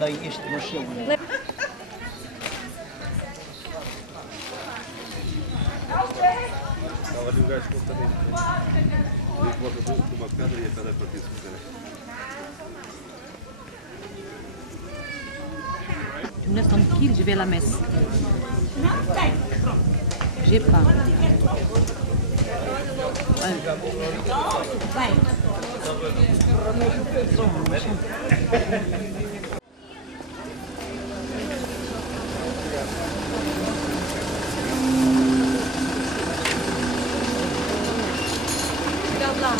andei este nasceu. Estava ali um gajo completamente. Ele coloca uma pedra e a pedra partiu-se. Tu me laisses tranquille, je vais à la messe. J'ai pas. Regarde là,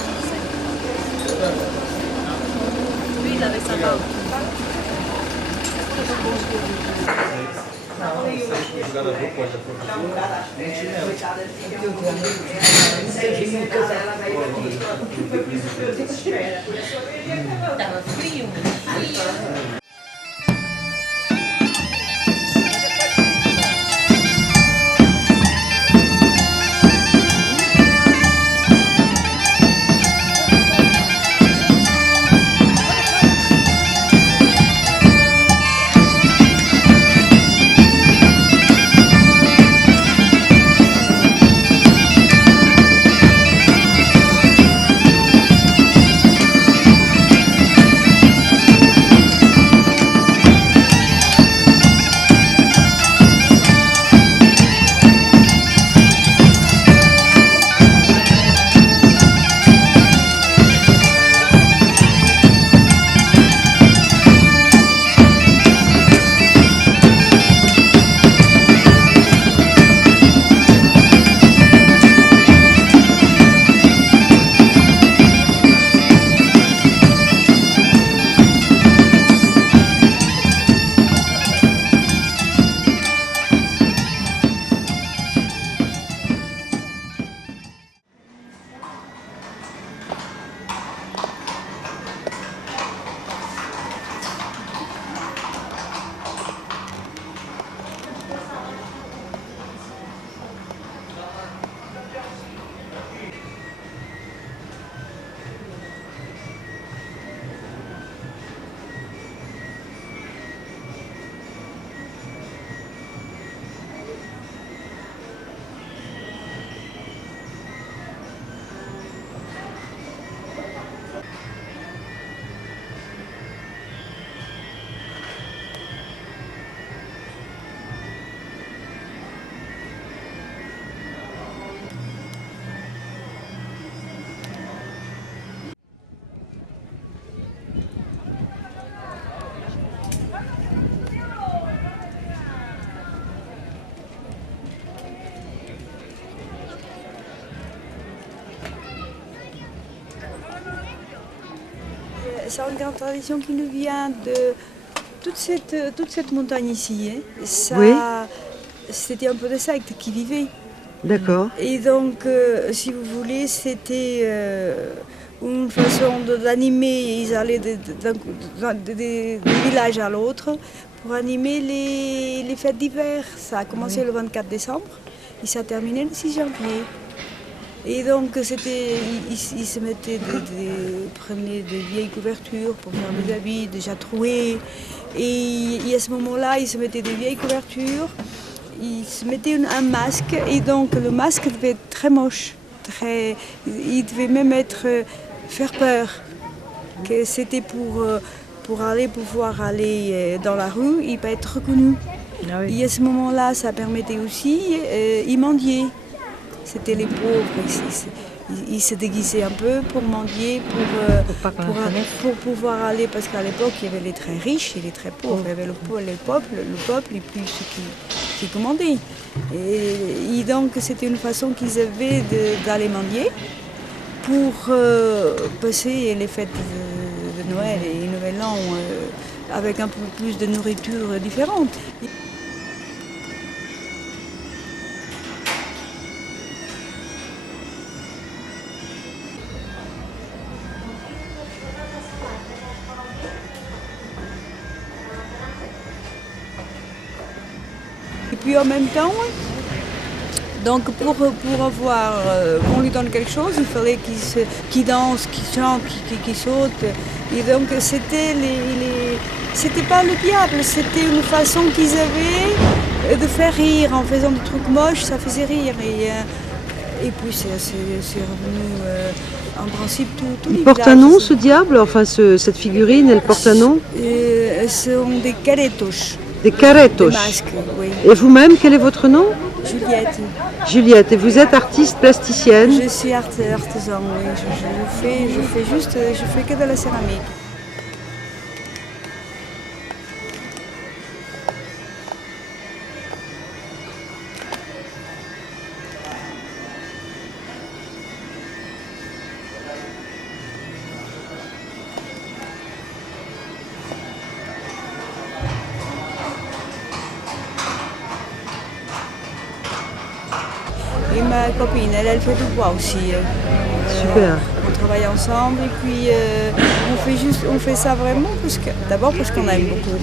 lui, il avait sa barbe. Estava frio. C'est une grande tradition qui nous vient de toute cette montagne ici. Hein. Ça, Oui. C'était un peu des sectes qui vivaient. D'accord. Et donc, si vous voulez, c'était une façon d'animer. Ils allaient des villages à l'autre pour animer les fêtes d'hiver. Ça a commencé le 24 décembre et ça a terminé le 6 janvier. Et donc, ils se mettaient prenaient de vieilles couvertures pour faire des habits déjà troués. Et à ce moment-là, ils se mettaient des vieilles couvertures, ils se mettaient un masque. Et donc, le masque devait être très moche. Il devait même faire peur. Que c'était pour pouvoir aller dans la rue et pas être reconnu. Ah oui. Et à ce moment-là, ça permettait aussi, ils mendiaient. C'était les pauvres, ils se déguisaient un peu pour mendier, pour pouvoir aller, parce qu'à l'époque il y avait les très riches et les très pauvres, il y avait le peuple et puis ceux qui commandaient. Et donc c'était une façon qu'ils avaient d'aller mendier pour passer les fêtes de Noël et Nouvel An avec un peu plus de nourriture différente. Et puis en même temps, Donc pour avoir, qu'on lui donne quelque chose, il fallait qu'il danse, qu'il chante, qu'il saute. Et donc c'était pas le diable, c'était une façon qu'ils avaient de faire rire. En faisant des trucs moches, ça faisait rire. Et puis c'est revenu en principe tout Il porte un nom, ce diable? Enfin, cette figurine, elle porte un nom? Ce sont des caretos. Des caretos. Des masques, oui. Et vous-même, quel est votre nom? Juliette. Juliette. Et vous êtes artiste plasticienne? Je suis artisan, oui. Je fais que de la céramique. Et ma copine, elle fait du bois aussi. Super. On travaille ensemble et puis on fait ça vraiment d'abord parce qu'on aime beaucoup.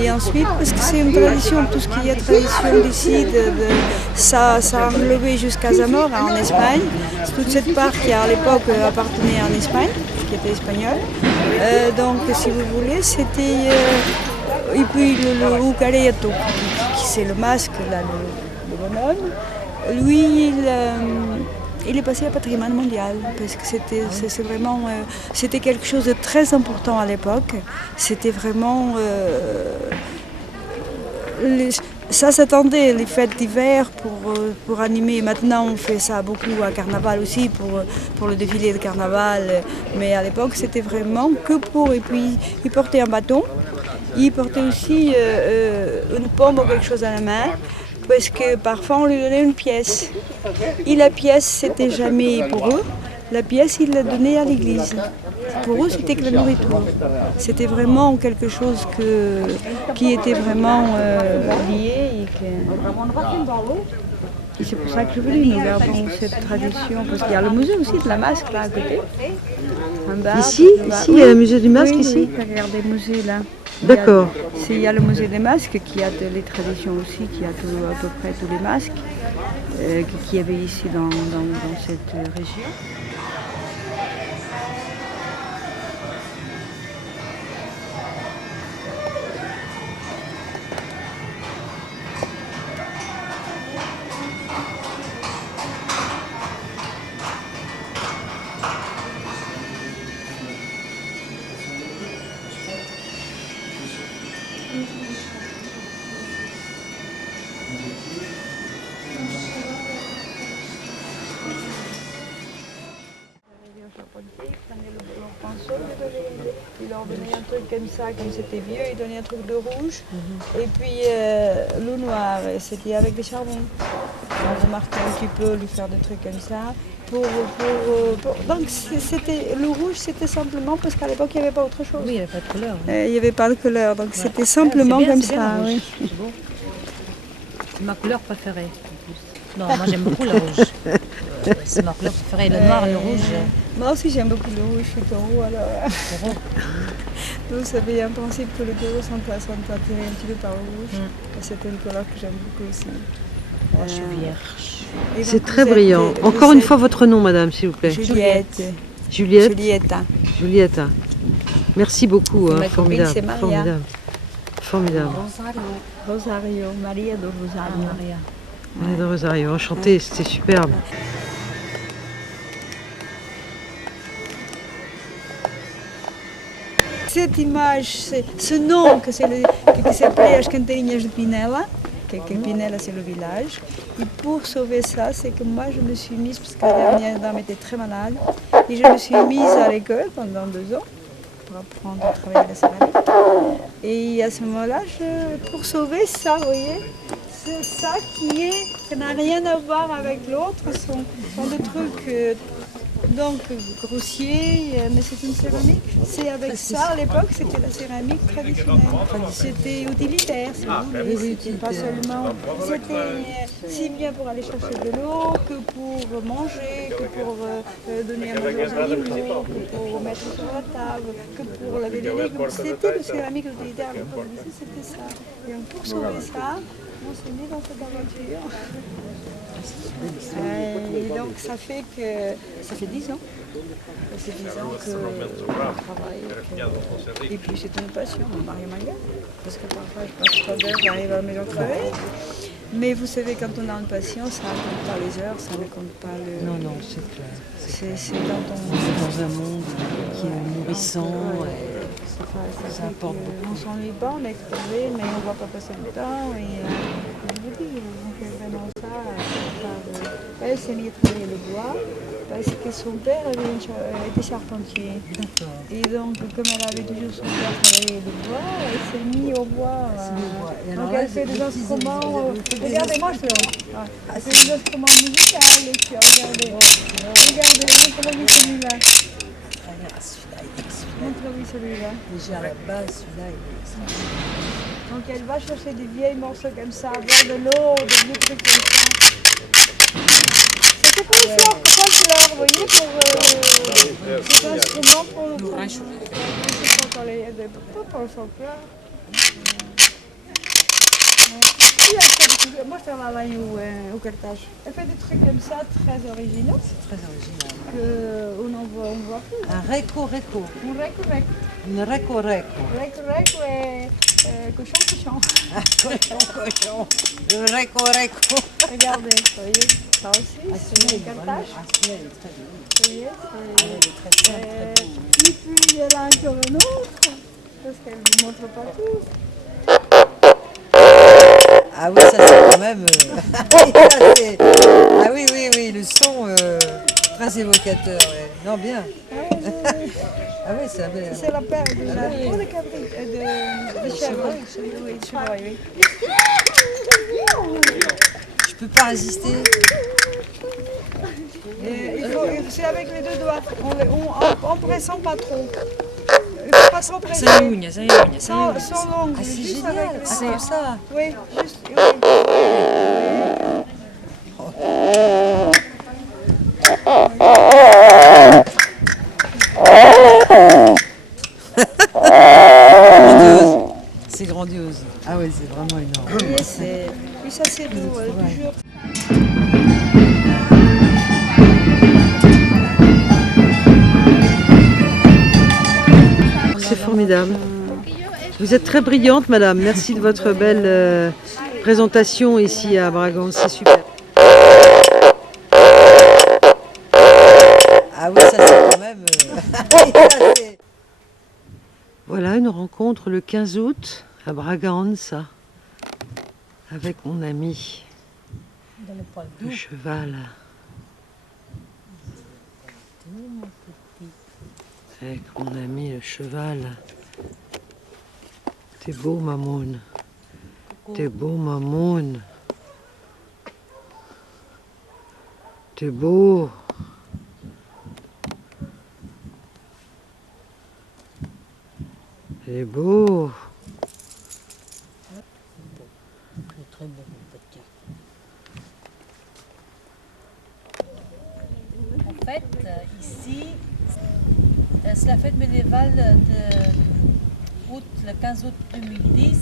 Et ensuite parce que c'est une tradition, tout ce qui est tradition d'ici, ça a englobé jusqu'à Zamora en Espagne. C'est toute cette part qui à l'époque appartenait en Espagne, qui était espagnole. Donc si vous voulez, c'était... et puis le Ucareto, qui c'est le masque, là, le bonhomme. Lui, il est passé à patrimoine mondial parce que c'était quelque chose de très important à l'époque. C'était vraiment ça s'attendait les fêtes d'hiver pour animer. Maintenant on fait ça beaucoup à Carnaval aussi pour le défilé de Carnaval. Mais à l'époque c'était vraiment que pour. Et puis il portait un bâton, il portait aussi une pomme ou quelque chose à la main. Parce que parfois on lui donnait une pièce. Et la pièce, c'était jamais pour eux. La pièce, ils la donnaient à l'église. Pour eux, c'était que la nourriture. C'était vraiment quelque chose qui était vraiment lié. Et c'est pour ça que je voulais, nous gardons cette tradition. Parce qu'il y a le musée aussi de la masque là à côté. En bas, Ici, il y a le musée du masque ici? Oui, regardez le musée là. D'accord. Il y a le musée des masques qui a les traditions aussi, qui a à peu près tous les masques qu'il y avait ici dans cette région. Il leur donnait un truc comme ça, comme c'était vieux, il donnait un truc de rouge. Et puis le noir, c'était avec des charbons. On remarquait un petit peu lui faire des trucs comme ça. Donc le rouge, c'était simplement parce qu'à l'époque, il n'y avait pas autre chose. Oui, il n'y avait pas de couleur. Il n'y avait pas de couleur, donc c'était simplement bien, comme c'est ça. bien, Oui. C'est beau. C'est ma couleur préférée. En plus. Non, moi j'aime beaucoup le rouge. C'est ma couleur préférée, le noir, le rouge. Moi aussi j'aime beaucoup le rouge, je suis taureau alors. Vous savez en principe que les taureaux sont attirés un petit peu par le rouge. Et c'est une couleur que j'aime beaucoup aussi. Moi je suis vierge. C'est très brillant. Encore une fois votre nom, madame, s'il vous plaît. Juliette. Juliette. Julietta. Julietta. Merci beaucoup. Ma copine, c'est Maria. Formidable. Formidable. Rosario, Maria de Rosario. Maria. Maria de Rosario, enchantée, c'était superbe. Cette image, ce nom qui s'appelait As Cantarinhas de Pinela, que Pinela c'est le village. Et pour sauver ça, c'est que moi je me suis mise, parce que la dernière dame était très malade, et je me suis mise à l'école pendant 2 ans pour apprendre à travailler la céramique. Et à ce moment-là, pour sauver ça, vous voyez, c'est ça qui n'a rien à voir avec l'autre, sont des trucs donc grossiers, mais c'est une céramique. C'est avec ça, à l'époque, c'était la céramique traditionnelle. C'était utilitaire, si vous voulez. C'était pas seulement. C'était si bien pour aller chercher de l'eau que pour manger, que pour donner à manger aux animaux, que pour mettre sur la table, que pour laver les légumes. C'était de céramique utilitaire à l'époque. C'était ça. Et pour sauver ça, On s'est mis dans cette aventure. Et donc ça fait 10 ans. Ça fait 10 ans que je travaille. Et puis c'est une passion, Marie Manga. Parce que parfois je passe 3 heures, j'arrive à la maison crevée. Mais vous savez, quand on a une passion, ça ne compte pas les heures, ça ne compte pas le... Non, non, c'est clair. C'est quand on... On est dans un monde qui est nourrissant. Ça apporte beaucoup. On ne s'ennuie pas, on est crevé, mais on ne va pas passer le temps. Et je vous dis, on fait vraiment ça. Elle s'est mise à travailler le bois parce que son père était charpentier. Et donc, comme elle avait toujours son père travailler le bois, elle s'est mise au bois. Donc elle fait des instruments. Regardez, moi je Elle fait des instruments musicaux. Et puis regardez, montre-lui celui-là. Montre-lui celui-là. Déjà à la base, celui-là, Donc elle va chercher des vieilles morceaux comme ça, boire de l'eau, des vieux trucs comme ça. C'était pour le fleur, pourquoi le fleur, vous voyez, pour cet instrument pour le folklore. Moi je travaille au cartage. Elle fait des trucs comme ça très originaux. c'est très original. On voit plus. Un reco-reco. Un rec. Une reco-reco. Rec et cochon. Cochon. Le reco-reco. Regardez, vous voyez, ça aussi, c'est le cartage. Celui-là, elle est très jolie. Vous voyez, Elle est très beau. et puis elle a encore un autre, parce qu'elle ne vous montre pas tout. Ah oui, ça c'est quand même... Ah oui, le son très évocateur. Ouais. Non, bien. Ah oui, c'est un bel... C'est la paire de chèvres. Oui, de chevreuil, oui. Je peux pas résister. C'est avec les deux doigts, en pressant pas trop. Il ne faut pas trop presser. Sans l'ongle, Ah, c'est juste génial. avec Ah, comme ça. Oui, juste... Oui. Grandiose. C'est grandiose. Ah oui, c'est vraiment énorme. Oui, ça c'est beau, toujours. C'est formidable. Vous êtes très brillante, madame. Merci de votre belle présentation ici à Bragance. C'est super. Ah oui, ça c'est quand même... Voilà une rencontre le 15 août à Braganza avec mon ami le cheval. Avec mon ami le cheval. T'es beau, mamoun. T'es beau, mamoun. T'es beau. T'es beau. Très beau, mon petit. En fait, ici, c'est la fête médiévale de août, le 15 août 2010.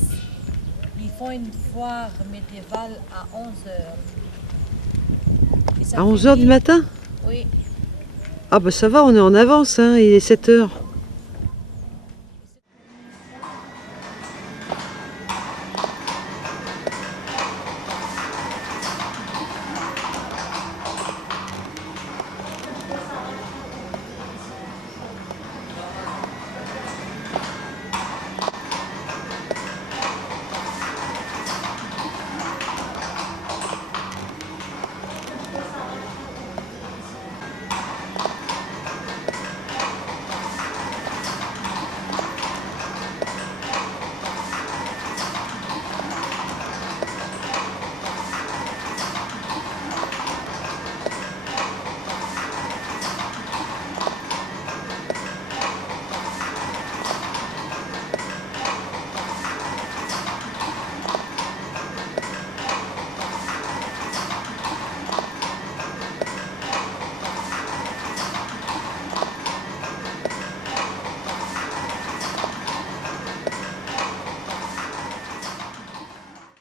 Ils font une foire médiévale à 11h. À 11h du matin? Oui. Ah bah ça va, on est en avance, hein, il est 7h.